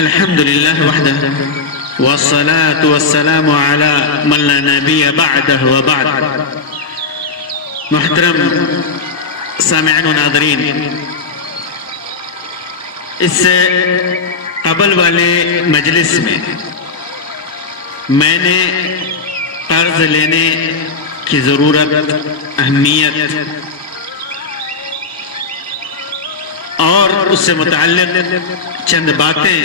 الحمد لله وحده والصلاة والسلام على من لا نبي بعده وبعد. محترم سامعین و ناظرین، اس سے قبل والے مجلس میں نے قرض لینے کی ضرورت، اہمیت اور اس سے متعلق چند باتیں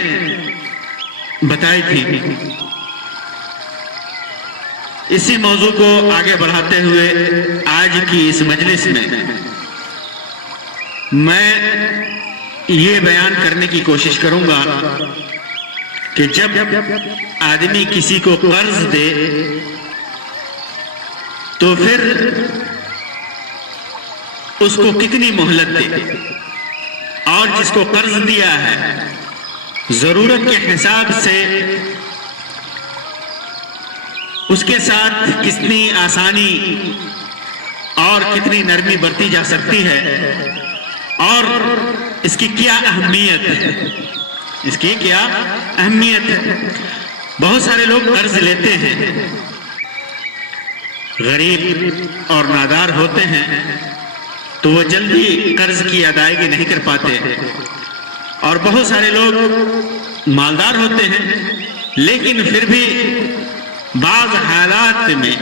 بتائی تھی. اسی موضوع کو آگے بڑھاتے ہوئے آج کی اس مجلس میں یہ بیان کرنے کی کوشش کروں گا کہ جب آدمی کسی کو قرض دے تو پھر اس کو کتنی مہلت دے، اور جس کو قرض دیا ہے ضرورت کے حساب سے اس کے ساتھ کتنی آسانی اور کتنی نرمی برتی جا سکتی ہے، اور اس کی کیا اہمیت ہے. اس کی کیا اہمیت ہے. بہت سارے لوگ قرض لیتے ہیں، غریب اور نادار ہوتے ہیں تو وہ جلدی قرض کی ادائیگی نہیں کر پاتے، اور بہت سارے لوگ مالدار ہوتے ہیں لیکن پھر بھی بعض حالات میں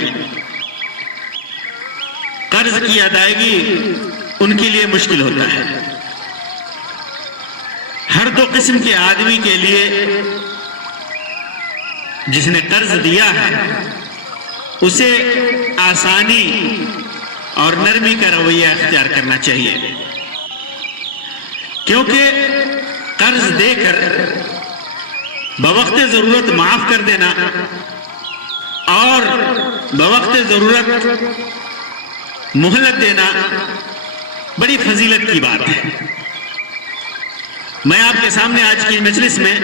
قرض کی ادائیگی ان کے لیے مشکل ہوتا ہے. ہر دو قسم کے آدمی کے لیے جس نے قرض دیا ہے اسے آسانی اور نرمی کا رویہ اختیار کرنا چاہیے، کیونکہ قرض دے کر بوقت ضرورت معاف کر دینا اور بوقت ضرورت مہلت دینا بڑی فضیلت کی بات ہے. میں آپ کے سامنے آج کی مجلس میں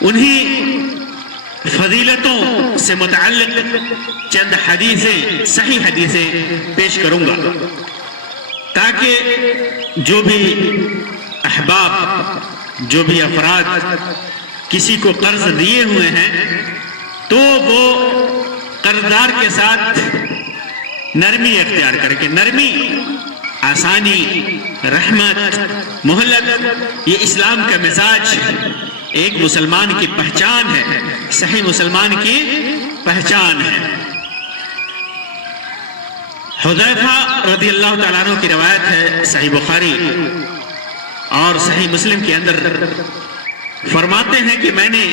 انہی فضیلتوں سے متعلق چند حدیثیں، صحیح حدیثیں پیش کروں گا تاکہ جو بھی احباب، جو بھی افراد کسی کو قرض دیے ہوئے ہیں تو وہ قرضدار کے ساتھ نرمی اختیار کر کے، نرمی، آسانی، رحمت، مہلت، یہ اسلام کا مزاج ایک مسلمان کی پہچان ہے، صحیح مسلمان کی پہچان ہے. حذیفہ رضی اللہ تعالیٰ عنہ کی روایت ہے، صحیح بخاری اور صحیح مسلم کے اندر فرماتے ہیں کہ میں نے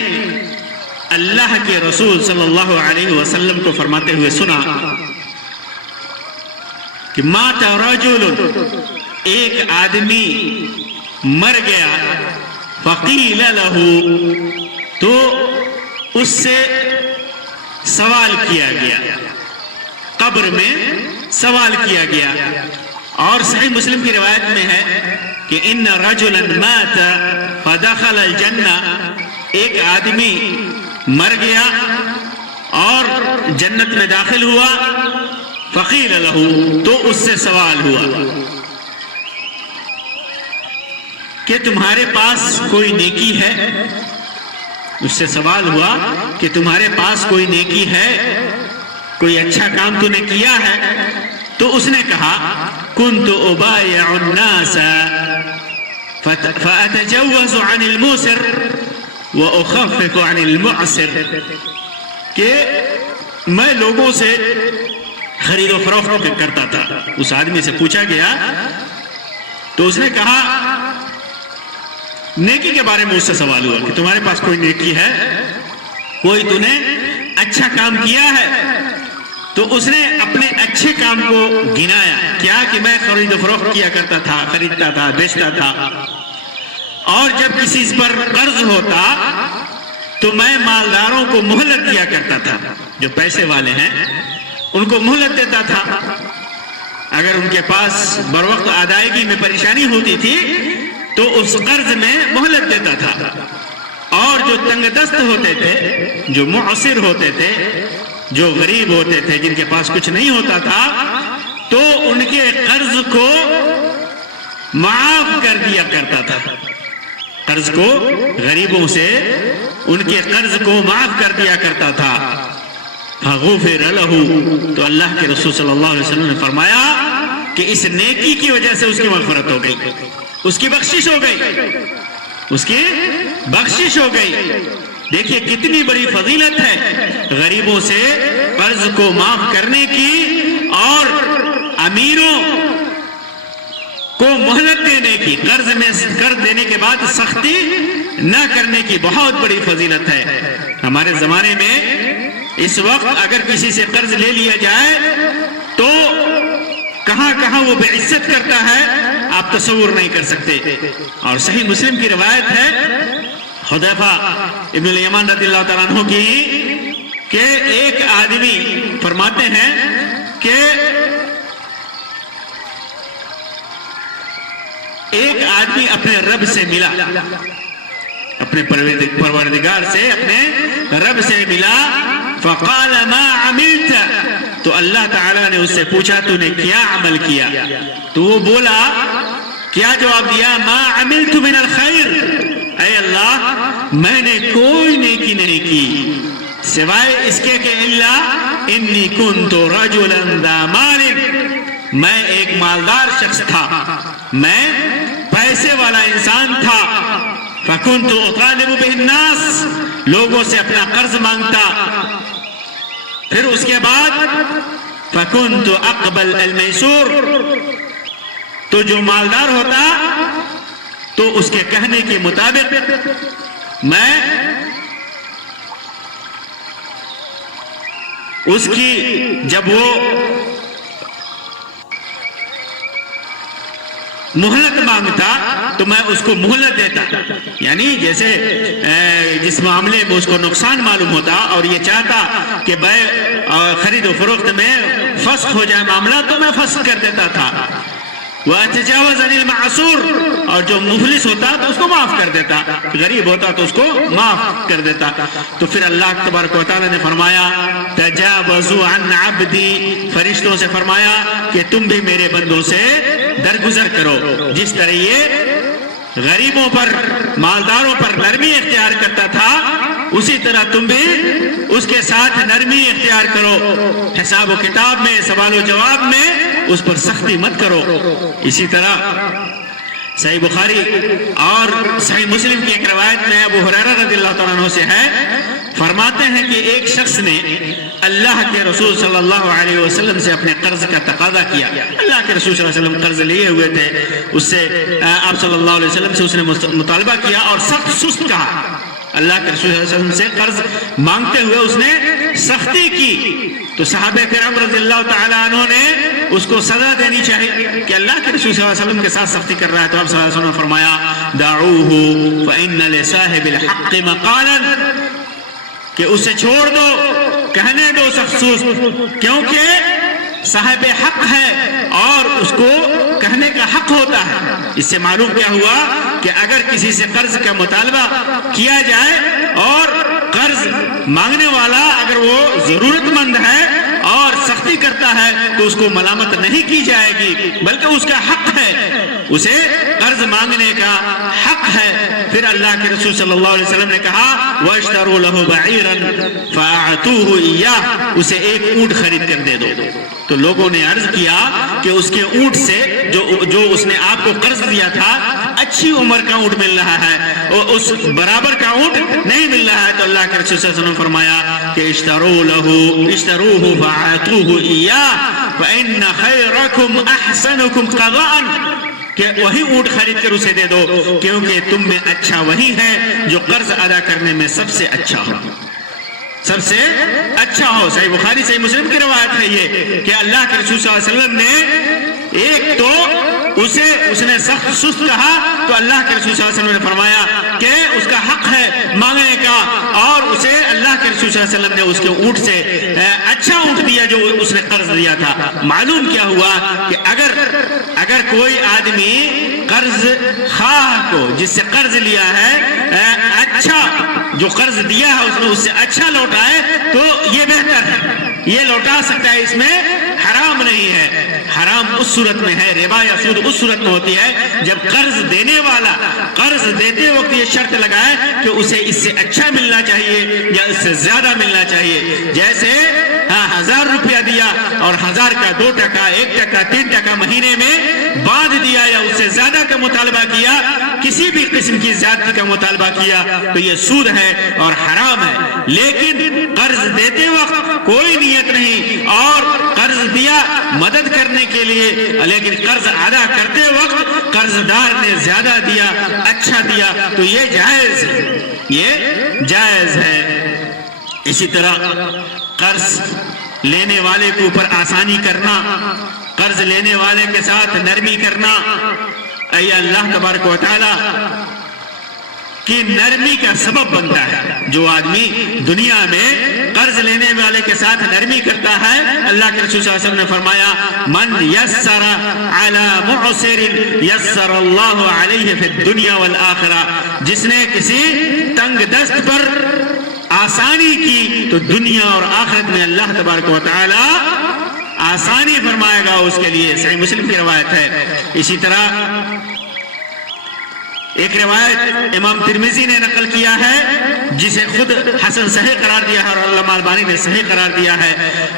اللہ کے رسول صلی اللہ علیہ وسلم کو فرماتے ہوئے سنا کہ مات رجل، ایک آدمی مر گیا، فقیل لہ، تو اس سے سوال کیا گیا، قبر میں سوال کیا گیا. اور صحیح مسلم کی روایت میں ہے کہ ان رجلا مات فدخل الجنہ، ایک آدمی مر گیا اور جنت میں داخل ہوا، فقیل لہ، تو اس سے سوال ہوا کہ تمہارے پاس کوئی نیکی ہے؟ اس سے سوال ہوا کہ تمہارے پاس کوئی نیکی ہے، کوئی اچھا کام تو نے کیا ہے؟ تو اس نے کہا کنت ابایع الناس فاتجوز عن الموسر واخفف عن المعسر، کہ میں لوگوں سے خرید و فروخت کرتا تھا. اس آدمی سے پوچھا گیا تو اس نے کہا، نیکی کے بارے میں اس سے سوال ہوا کہ تمہارے پاس کوئی نیکی ہے، کوئی تو نے اچھا کام کیا ہے؟ تو اس نے اپنے اچھے کام کو گنایا، کیا کہ میں خرید و فروخت کیا کرتا تھا، خریدتا تھا، بیچتا تھا، اور جب کسی پر قرض ہوتا تو میں مالداروں کو مہلت دیا کرتا تھا، جو پیسے والے ہیں ان کو مہلت دیتا تھا. اگر ان کے پاس بروقت ادائیگی میں پریشانی ہوتی تھی تو اس قرض میں مہلت دیتا تھا، اور جو تنگ دست ہوتے تھے، جو معسر ہوتے تھے، جو غریب ہوتے تھے، جن کے پاس کچھ نہیں ہوتا تھا، تو ان کے قرض کو معاف کر دیا کرتا تھا. قرض کو غریبوں سے ان کے قرض کو معاف کر دیا کرتا تھا. فغفر له، تو اللہ کے رسول صلی اللہ علیہ وسلم نے فرمایا کہ اس نیکی کی وجہ سے اس کی مغفرت ہو گئی، اس کی بخشش ہو گئی، اس کی بخشش ہو گئی. دیکھیے کتنی بڑی فضیلت ہے غریبوں سے قرض کو معاف کرنے کی اور امیروں کو مہلت دینے کی، قرض دینے کے بعد سختی نہ کرنے کی بہت بڑی فضیلت ہے. ہمارے زمانے میں اس وقت اگر کسی سے قرض لے لیا جائے تو کہاں کہاں وہ بے عزت کرتا ہے آپ تصور نہیں کر سکتے. اور صحیح مسلم کی روایت ہے حذیفہ ابن الیمان رضی اللہ تعالیٰ عنہ کی کہ ایک آدمی فرماتے ہیں کہ ایک آدمی اپنے رب سے ملا، اپنے پروردگار سے، اپنے رب سے ملا. فقال ما عملت، تو اللہ تعالیٰ نے اس سے پوچھا تو نے کیا عمل کیا؟ تو وہ بولا، کیا جواب دیا؟ ما عملت من الخیر، اے اللہ میں نے کوئی نیکی نہیں کی سوائے اس کے کہ الا انی کنت رجلا ذا مال، میں ایک مالدار شخص تھا، میں پیسے والا انسان تھا. فکنت اطالب به الناس، لوگوں سے اپنا قرض مانگتا. پھر اس کے بعد فکنت اقبل المیسور، تو جو مالدار ہوتا تو اس کے کہنے کے مطابق میں اس کی، جب وہ مہلت مانگتا تو میں اس کو مہلت دیتا. یعنی جیسے جس معاملے میں اس کو نقصان معلوم ہوتا اور یہ چاہتا کہ خرید و فروخت میں فسخ ہو جائے معاملہ تو میں فسخ کر دیتا تھا. وَأَتَجَاوَزَ عَنِ الْمَعْصُورِ، اور جو مفلس ہوتا تو اس کو معاف کر دیتا، غریب ہوتا تو اس کو معاف کر دیتا. تو پھر اللہ تبارک و تعالیٰ نے فرمایا تجاوزوا عن عبدی، فرشتوں سے فرمایا کہ تم بھی میرے بندوں سے درگزر کرو. جس طرح یہ غریبوں پر، مالداروں پر نرمی اختیار کرتا تھا اسی طرح تم بھی اس کے ساتھ نرمی اختیار کرو. حساب و کتاب میں، سوال و جواب میں اس پر سختی مت کرو. اسی طرح صحیح بخاری اور صحیح مسلم کی ایک روایت میں ابو ہریرہ رضی اللہ تعالیٰ عنہ سے ہے، فرماتے ہیں کہ ایک شخص نے اللہ کے رسول صلی اللہ علیہ وسلم سے اپنے قرض کا تقاضا کیا. اللہ کے رسول صلی اللہ علیہ وسلم قرض لیے ہوئے تھے، اس سے آپ صلی اللہ علیہ وسلم سے اس نے مطالبہ کیا اور سخت سست کہا. اللہ کے رسول صلی اللہ علیہ وسلم سے قرض مانگتے ہوئے اس نے سختی کی. تو صحابہ کرام رضی اللہ تعالیٰ عنہ نے اس کو سزا دینی چاہیے کہ اللہ کے رسول صلی اللہ علیہ وسلم کے ساتھ سختی کر رہا ہے. تو آپ صلی اللہ علیہ وسلم نے فرمایا دعوه فإن لصاحب الحق مقالا، کہ اسے چھوڑ دو، کہنے دو سخت سست، کیونکہ صاحب حق ہے اور اس کو کہنے کا حق ہوتا ہے. اس سے معلوم کیا ہوا کہ اگر کسی سے قرض کا مطالبہ کیا جائے اور قرض مانگنے والا اگر وہ ضرورت مند ہے اور سختی کرتا ہے تو اس کو ملامت نہیں کی جائے گی، بلکہ اس کا حق ہے، اسے قرض مانگنے کا حق ہے. پھر اللہ کے رسول صلی اللہ علیہ وسلم نے کہا وَاشْتَرُوا لَهُ بَعِيرًا فَأَعْتُوهُ إِيَّاهُ، اسے ایک اونٹ خرید کر دے دو. تو لوگوں نے عرض کیا کہ اس کے اونٹ سے جو اس نے آپ کو قرض دیا تھا اچھی عمر کا اونٹ مل رہا ہے اور اس برابر کا اونٹ نہیں مل رہا ہے. تو اللہ کے رسول صلی اللہ علیہ وسلم نے فرمایا کہ اشتروه فاعطوه إياه فإن خيركم أحسنكم قضاءً، کہ وہی اونٹ خرید کر اسے دے دو کیونکہ تم میں اچھا وہی ہے جو قرض ادا کرنے میں سب سے اچھا ہو، سب سے اچھا ہو. صحیح بخاری صحیح مسلم کی روایت ہے یہ کہ اللہ کے رسول صلی اللہ علیہ وسلم نے ایک تو اس نے سخت سست کہا تو اللہ کے رسول صلی اللہ علیہ وسلم نے فرمایا کہ اس کا حق ہے مانگنے کا، اور اسے اللہ کے رسول صلی اللہ علیہ وسلم نے اس کے اونٹ سے اچھا اونٹ دیا جو اس نے قرض دیا تھا. معلوم کیا ہوا کہ اگر کوئی آدمی قرض خواہ کو جس سے قرض لیا ہے اچھا جو قرض دیا ہے اس نے اس سے اچھا لوٹائے تو یہ بہتر ہے، یہ لوٹا سکتا ہے، اس میں حرام حرام نہیں ہے. حرام اس صورت میں ہے، ربا یا سود اس صورت میں ہوتی ہے جب قرض دینے والا قرض دیتے وقت یہ شرط لگائے کہ اسے اس سے اچھا ملنا چاہیے یا اس سے زیادہ ملنا چاہیے. جیسے 1000 روپیہ دیا اور 1000 کا 2 ٹکا 1 ٹکا 3 ٹکا مہینے میں باندھ دیا یا اس سے زیادہ کا مطالبہ کیا، کسی بھی قسم کی زیادتی کا مطالبہ کیا تو یہ سود ہے اور حرام ہے. لیکن قرض دیتے وقت کوئی نیت نہیں اور قرض دیا مدد کرنے کے لیے، لیکن قرض ادا کرتے وقت قرض دار نے زیادہ دیا، اچھا دیا تو یہ جائز ہے، یہ جائز ہے. اسی طرح قرض لینے والے کے اوپر آسانی کرنا، قرض لینے والے کے ساتھ نرمی کرنا، اے اللہ تبارک و تعالی کی نرمی کا سبب بنتا ہے. جو آدمی دنیا میں قرض لینے والے کے ساتھ نرمی کرتا ہے، اللہ کے رسول صلی اللہ علیہ وسلم نے فرمایا من یسر علی معسر یسر اللہ علیہ فی الدنیا والآخرہ، جس نے کسی تنگ دست پر آسانی کی تو دنیا اور آخرت میں اللہ تبارک و تعالی آسانی فرمائے گا اس کے لیے. صحیح مسلم کی روایت ہے. اسی طرح ایک روایت امام ترمذی نے نقل کیا ہے جسے خود حسن صحیح قرار دیا ہے اور علامہ البانی نے صحیح قرار دیا ہے.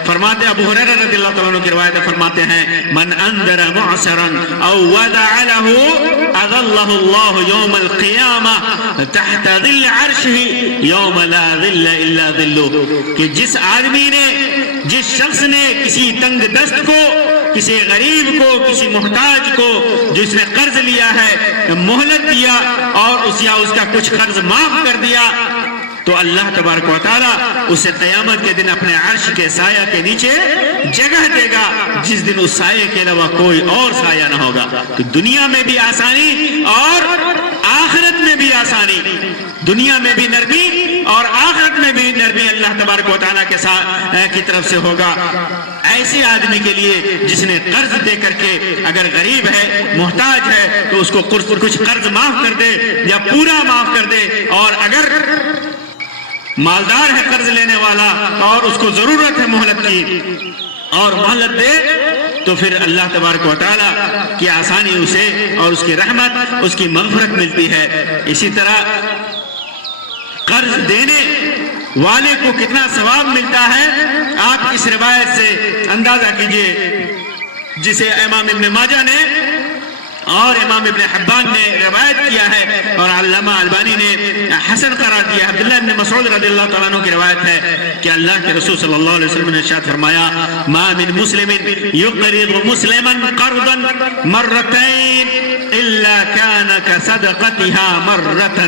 فرماتے ابو ہریرہ رضی اللہ تعالیٰ عنہ کی روایت فرماتے ہیں من انذر معسرا او ودع له اظلہ اللہ یوم القیامہ تحت ظل عرشہ یوم لا ظل الا ظلہ، کہ جس آدمی نے جس شخص نے کسی تنگ دست کو، کسی غریب کو، کسی محتاج کو جس نے قرض لیا ہے مہلت دیا اور اس کا کچھ قرض معاف کر دیا تو اللہ تبارک و تعالی اسے قیامت کے دن اپنے عرش کے سایہ کے نیچے جگہ دے گا جس دن اس سایہ کے علاوہ کوئی اور سایہ نہ ہوگا. تو دنیا میں بھی آسانی اور آخرت میں بھی آسانی، دنیا میں بھی نرمی اور آخرت میں بھی نرمی اللہ تبارک و تعالیٰ کے ساتھ کی طرف سے ہوگا. ایسے آدمی کے لیے جس نے قرض دے کر کے اگر غریب ہے، محتاج ہے تو اس کو کچھ قرض معاف کر دے یا پورا معاف کر دے، اور اگر مالدار ہے قرض لینے والا اور اس کو ضرورت ہے مہلت کی اور مہلت دے تو پھر اللہ تبارک و تعالیٰ کی آسانی اسے اور اس کی رحمت، اس کی مغفرت ملتی ہے. اسی طرح قرض دینے والے کو کتنا ثواب ملتا ہے آپ اس روایت سے اندازہ کیجئے جسے امام ابن ماجہ نے اور امام ابن حبان نے روایت کیا ہے اور علامہ البانی نے حسن قرار دیا. عبداللہ ابن مسعود رضی اللہ تعالیٰ عنہ کی روایت ہے کہ اللہ کے رسول صلی اللہ علیہ وسلم نے ارشاد فرمایا ما من مسلم یقرض مسلما قرضا مرتين الا كان كصدقتها مرة.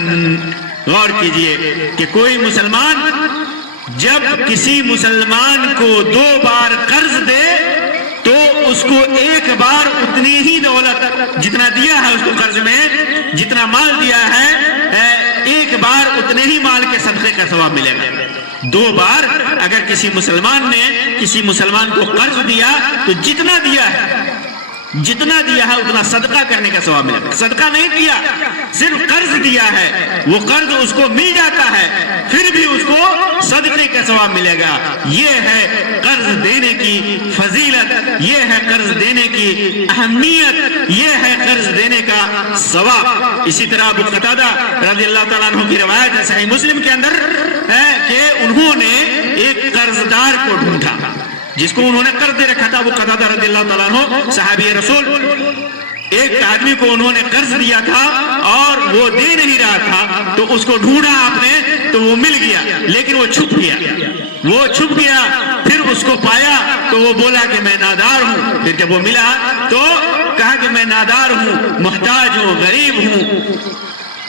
غور کیجئے کہ کوئی مسلمان جب کسی مسلمان کو 2 بار قرض دے تو اس کو ایک بار اتنی ہی دولت جتنا دیا ہے اس کو قرض میں جتنا مال دیا ہے ایک بار اتنے ہی مال کے صدقے کا ثواب ملے گا. 2 بار اگر کسی مسلمان نے کسی مسلمان کو قرض دیا تو جتنا دیا ہے اتنا صدقہ کرنے کا ثواب ملے گا. صدقہ نہیں دیا، صرف قرض دیا ہے، وہ قرض اس کو مل جاتا ہے پھر بھی اس کو صدقے کا ثواب ملے گا. یہ ہے قرض دینے کی فضیلت، یہ ہے قرض دینے کی اہمیت، یہ ہے قرض دینے کا ثواب. اسی طرح ابو قتادہ رضی اللہ تعالیٰ عنہ کی روایت ہے صحیح مسلم کے اندر ہے کہ انہوں نے ایک قرضدار کو ڈھونڈا جس کو انہوں نے قرض دے رکھا تھا. ابو قتادہ رضی اللہ تعالیٰ عنہ صحابی رسول، ایک آدمی کو انہوں نے قرض دیا تھا اور وہ دے نہیں رہا تھا تو اس کو ڈھونڈا آپ نے تو وہ مل گیا لیکن وہ چھپ گیا. پھر اس کو پایا تو وہ بولا کہ میں نادار ہوں. پھر جب وہ ملا تو کہا کہ میں نادار ہوں، محتاج ہوں، غریب ہوں.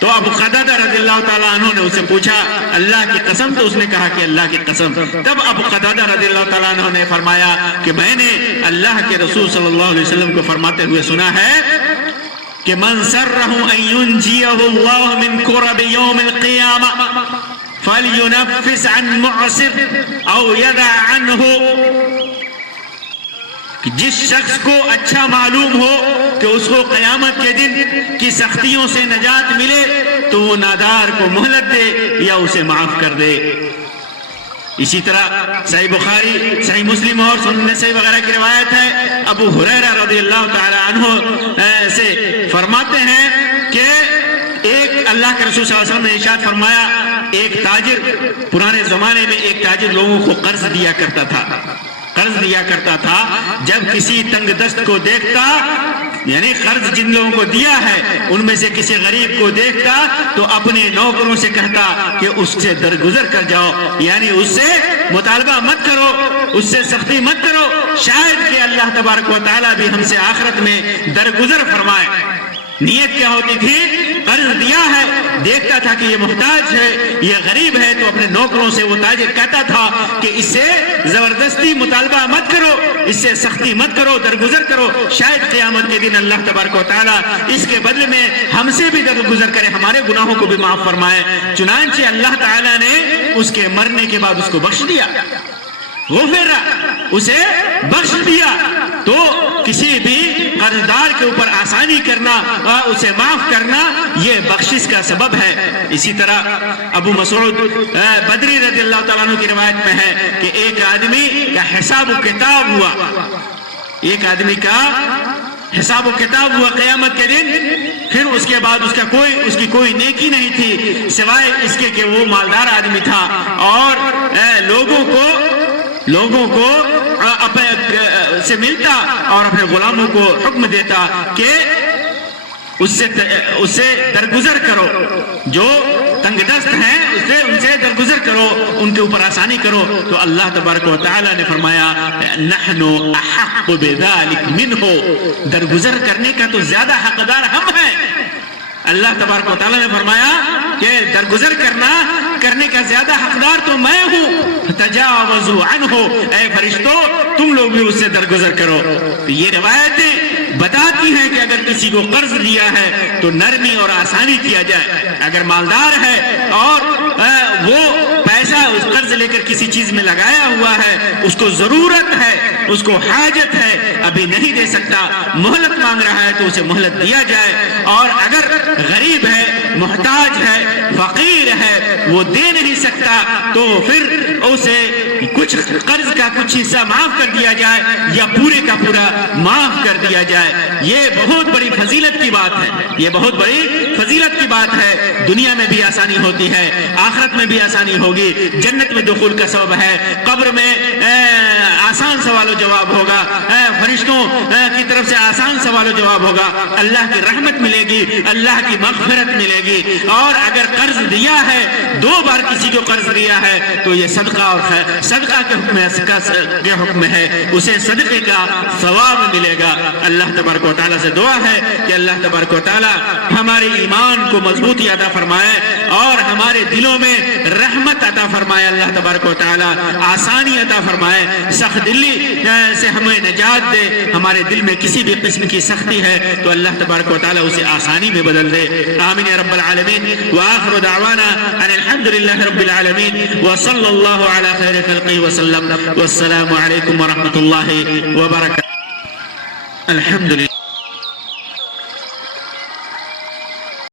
تو ابو قتادہ رضی اللہ تعالیٰ عنہ نے اسے پوچھا اللہ کی قسم، تو اس نے کہا کہ اللہ کی قسم. تب ابو قتادہ رضی اللہ تعالیٰ عنہ نے فرمایا کہ میں نے اللہ کے رسول صلی اللہ علیہ وسلم کو فرماتے ہوئے سنا ہے کہ من سرہ ان ینجیہ اللہ من کرب یوم القیامہ فلینفس عن معسر او یدع عنہ. جس شخص کو اچھا معلوم ہو کہ اس کو قیامت کے دن کی سختیوں سے نجات ملے تو وہ نادار کو مہلت دے یا اسے معاف کر دے. اسی طرح صحیح بخاری، صحیح مسلم اور سنن نسائی وغیرہ کی روایت ہے، ابو ہریرہ رضی اللہ تعالی عنہ سے فرماتے ہیں کہ ایک اللہ کے رسول صلی اللہ علیہ وسلم نے ارشاد فرمایا، ایک تاجر، پرانے زمانے میں ایک تاجر لوگوں کو قرض دیا کرتا تھا، جب کسی تنگ دست کو دیکھتا، یعنی قرض جن لوگوں کو دیا ہے ان میں سے کسی غریب کو دیکھتا تو اپنے نوکروں سے کہتا کہ اس سے درگزر کر جاؤ، یعنی اس سے مطالبہ مت کرو، اس سے سختی مت کرو، شاید کہ اللہ تبارک و تعالیٰ بھی ہم سے آخرت میں درگزر فرمائے۔ نیت کیا ہوتی تھی؟ قرض دیا ہے، دیکھتا تھا کہ یہ محتاج ہے، یہ غریب ہے، تو اپنے نوکروں سے وہ تاجر کہتا تھا کہ اس سے زبردستی مطالبہ مت کرو، اس سے سختی مت کرو، درگزر کرو، شاید قیامت کے دن اللہ تبارک و تعالیٰ اس کے بدلے میں ہم سے بھی درگزر کرے، ہمارے گناہوں کو بھی معاف فرمائے۔ چنانچہ اللہ تعالیٰ نے اس کے مرنے کے بعد اس کو بخش دیا، غفر، اسے بخش دیا۔ تو کسی بھی قرضدار کے اوپر آسانی کرنا، اسے معاف کرنا، یہ بخشش کا سبب ہے۔ اسی طرح ابو مسعود بدری رضی اللہ تعالیٰ عنہ کی روایت میں ہے کہ ایک آدمی کا حساب و کتاب ہوا، ایک آدمی کا حساب و کتاب ہوا قیامت کے دن، پھر اس کے بعد اس کی کوئی نیکی نہیں تھی سوائے اس کے کہ وہ مالدار آدمی تھا، اور لوگوں کو سے ملتا اور اپنے غلاموں کو حکم دیتا کہ اس سے درگزر کرو، جو تنگ دست ہیں ان سے درگزر کرو، ان کے اوپر آسانی کرو۔ تو اللہ تبارک و تعالیٰ نے فرمایا نحن احق بذلک منہ، درگزر کرنے کا تو زیادہ حقدار ہم ہیں۔ اللہ تبارک و تعالیٰ نے فرمایا کہ درگزر کرنے کا زیادہ حقدار تو میں ہوں، تجاوزوا عنہ، اے فرشتوں تم لوگ بھی اس سے درگزر کرو۔ تو یہ روایتیں بتاتی ہیں کہ اگر کسی کو قرض دیا ہے تو نرمی اور آسانی کیا جائے، اگر مالدار ہے اور وہ پیسہ اس قرض لے کر کسی چیز میں لگایا ہوا ہے، اس کو ضرورت ہے، اس کو حاجت ہے، ابھی نہیں دے سکتا، مہلت مانگ رہا ہے تو اسے مہلت دیا جائے، اور اگر غریب ہے، محتاج ہے، فقیر ہے، وہ دے نہیں سکتا تو پھر اسے کچھ قرض کا کچھ حصہ معاف کر دیا جائے یا پورے کا پورا معاف کر دیا جائے۔ یہ بہت بڑی فضیلت کی بات ہے، یہ بہت بڑی فضیلت کی بات ہے۔ دنیا میں بھی آسانی ہوتی ہے، آخرت میں بھی آسانی ہوگی، جنت میں دخول کا سبب ہے، قبر میں آسان سوال و جواب ہوگا، فرشتوں کی طرف سے آسان سوال و جواب ہوگا، اللہ کی رحمت ملے گی، اللہ کی مغفرت ملے گی۔ اور اگر قرض دیا ہے، 2 بار کسی کو قرض دیا ہے تو یہ صدقہ کے حکم ہے، اسے صدقے کا ثواب ملے گا۔ اللہ تبارک و تعالیٰ سے دعا ہے کہ اللہ تبارک و تعالیٰ ہمارے ایمان کو مضبوطی عطا فرمائے اور ہمارے دلوں میں رحمت عطا فرمائے، اللہ تبارک و تعالیٰ آسانی عطا فرمائے، سخت دلی سے ہمیں نجات دے، ہمارے دل میں کسی بھی قسم کی سختی ہے تو اللہ تبارک و تعالیٰ اسے آسانی میں بدل دے۔ آمین یا رب العالمین۔ وآخر دعوانا ان الحمد للہ رب العالمین وصلی اللہ علی خیر خلقہ وسلم، والسلام علیکم ورحمۃ اللہ وبرکاتہ۔ الحمد للہ۔